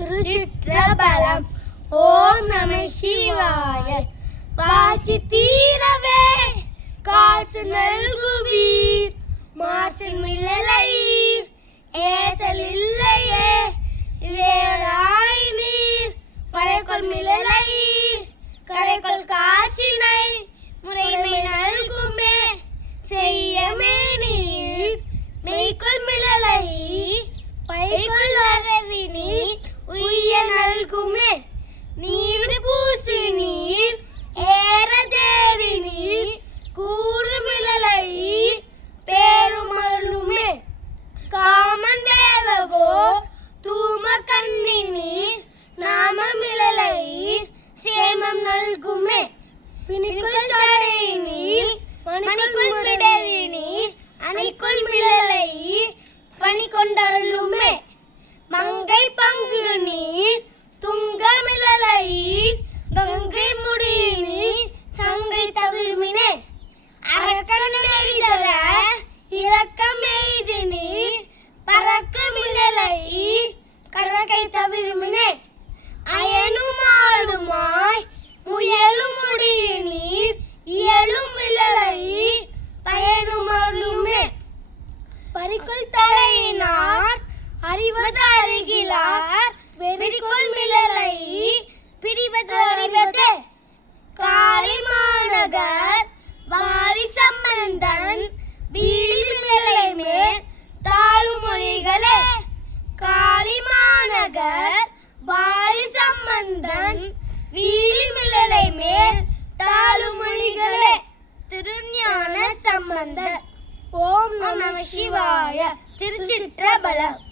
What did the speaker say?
திருச்சிற்றபலம் ஓம் நம சிவாய. வாசி தீரவே. காசு நல்குவீர். மாசு நல்குமே நீர் பூசி நீர் ஏற தேறி நீர் கூறு மிளலை பேருமலுமே காமன் தேவவோ தூம கண்ணி நீர் நாம மிளலை சேமம் நல்குமே. பிணிக்குள் சடை நீர் மணிக்குள் மிடறி நீர் அணைக்குள் மிளலை பணி கொண்டருளுமே அறிவது அருகிலார் வெறிக்குள் மிளலை பிடிவது அறிவது. காளி மாநகர் வாரி சம்பந்தன் வீழி மிளலை மேல் தாழும் மொழிகளே. காளி மாநகர் வாரி சம்பந்தன் வீழி மிளலை மேல் தாழும் மொழிகளே. திருஞான சம்பந்தர். ஓம் நம சிவாய. திருச்சிற்றபலம்.